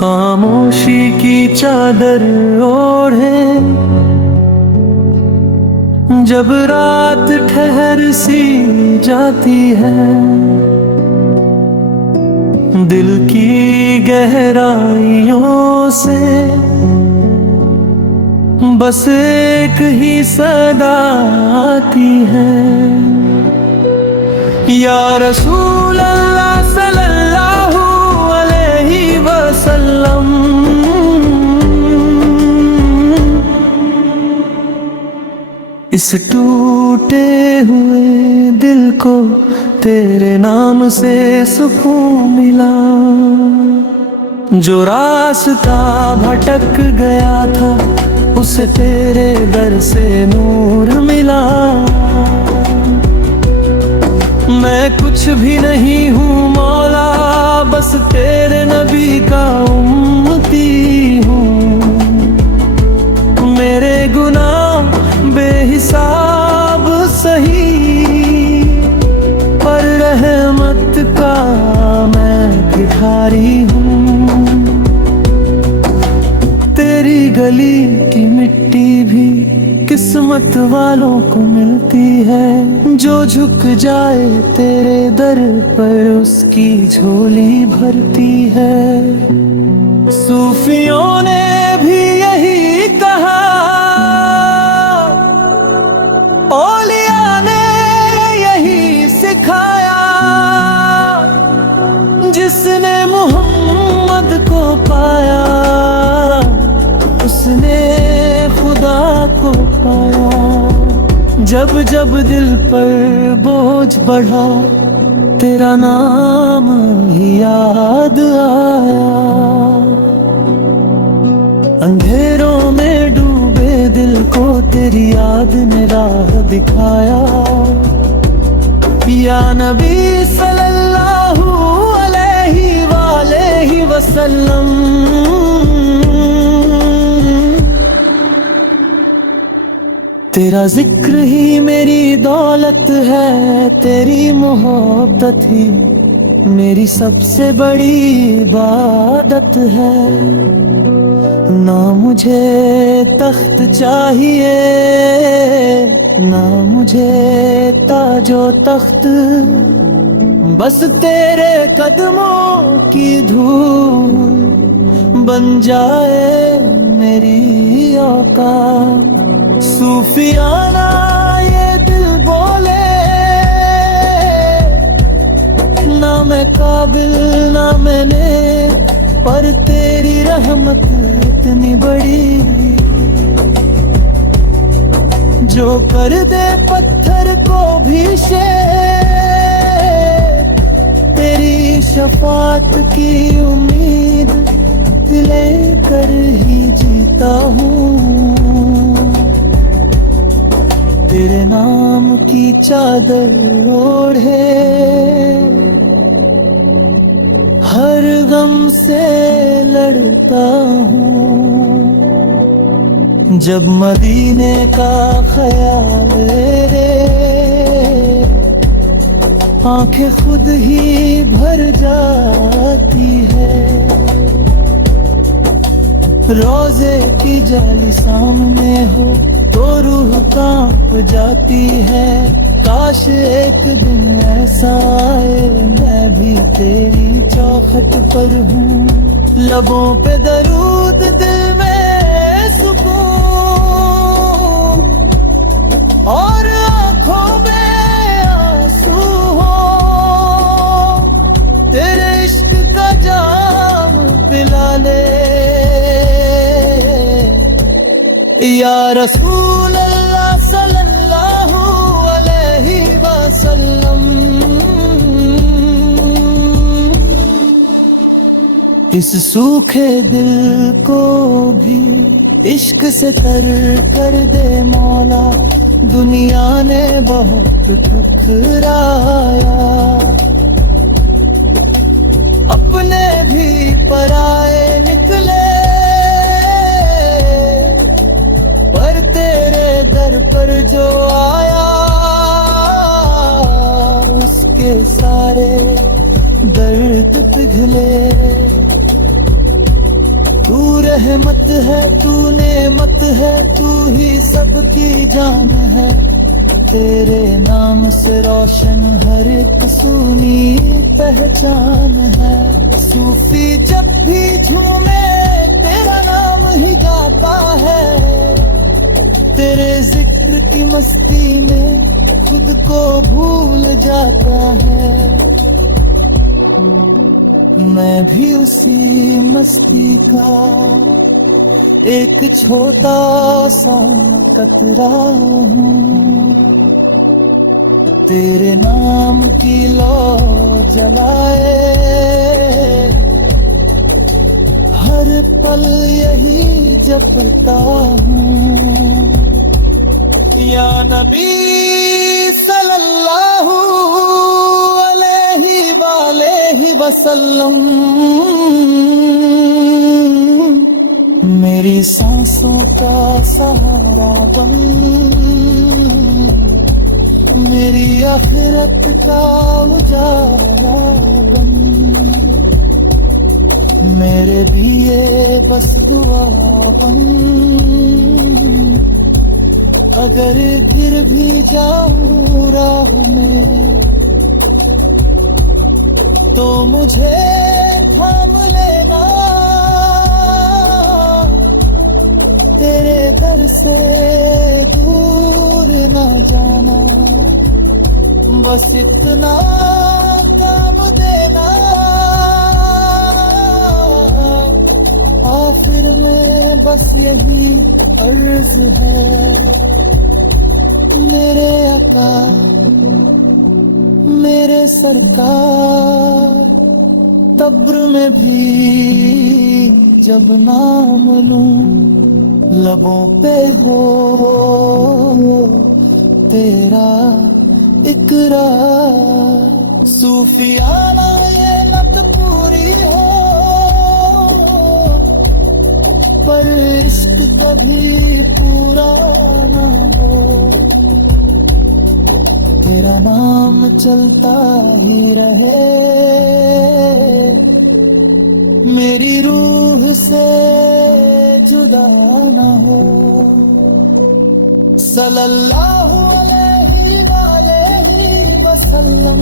खामोशी की चादर ओढ़े जब रात ठहर सी जाती है, दिल की गहराइयों से बस एक ही सदा आती है, या रसूल अल्लाह सल्लल्लाहु अलैहि वसल्लम। इस टूटे हुए दिल को तेरे नाम से सुकून मिला, जो रास्ता भटक गया था उसे तेरे दर से नूर मिला। मैं कुछ भी नहीं हूँ मौला, बस तेरे नबी का उम्मती हूँ। मेरे गुनाह बेहिसाब सही, पर रहमत का मैं भिखारी हूँ। तेरी गली की मिट्टी भी किस्मत वालों को मिलती है, जो झुक जाए तेरे दर पर उसकी झोली भरती है। सूफियों ने भी यही कहा, औलिया ने यही सिखाया, जिसने मोहम्मद को पाया उसने खुदा को पाया। जब जब दिल पर बोझ बढ़ा तेरा नाम ही याद आया, अंधेरों में डूबे दिल को तेरी याद ने राह दिखाया। या नबी सल्लल्लाहु अलैहि वसल्लम, तेरा जिक्र ही मेरी दौलत है, तेरी मोहब्बत ही मेरी सबसे बड़ी इबादत है। ना मुझे तख्त चाहिए, ना मुझे ताजो तख्त, बस तेरे कदमों की धूल बन जाए मेरी औकात। सूफियाना ये दिल बोले, ना मैं काबिल ना मैंने, पर तेरी रहमत इतनी बड़ी, जो कर दे पत्थर को भी शेर। तेरी शफात की उम्मीद लेकर ही जीता हूँ। तेरे नाम की चादर ओढ़े हर गम से लड़ता हूँ। जब मदीने का ख्याल रे, आंखें खुद ही भर जाती है। रोजे की जाली सामने हो तो रूह कांप जाती है। काश एक दिन ऐसा आए मैं भी तेरी चौखट पर हूँ। लबों पे दरूद दिल में सुकून, और आँखों में आंसू हो। तेरे इश्क का जाम पिला ले या रसूल अल्लाह सल्लल्लाहु अलैहि वसल्लम। इस सूखे दिल को भी इश्क से तर कर दे मौला, दुनिया ने बहुत ठुकराया। अपने भी पराए निकले, पर तेरे दर पर जो आया उसके सारे दर्द पिघले। तू रहमत है, तू नेमत है, तू ही सबकी जान है। तेरे नाम से रोशन हर एक सूनी पहचान है। सूफी जब भी झूमे तेरा नाम ही गाता है। तेरे जिक्र की मस्ती में खुद को भूल जाता है। मैं भी उसी मस्ती का एक छोटा सा कतरा हूँ। तेरे नाम की लौ जलाए हर पल यही जपता हूँ। या नबी सल्लल्लाहु अलैहि वसल्लम, मेरी सांसों का सहारा बन, मेरी आखिरत का उजाला बन। मेरे लिए बस दुआ बन, अगर गिर भी जाऊं राह में तो मुझे थाम लेना। तेरे दर से दूर न जाना, बस इतना काम देना। आखिर में बस यही अर्ज है, मेरे आका मेरे सरकार। कब्र में भी जब नाम लूं, लबों पे हो तेरा इकरार। सूफियाना ये लत पूरी हो, पर इश्क कभी पूरा ना हो। तेरा नाम चलता ही रहे, मेरी रूह से जुदा ना हो। सल्लल्लाहु अलैहि वसल्लम।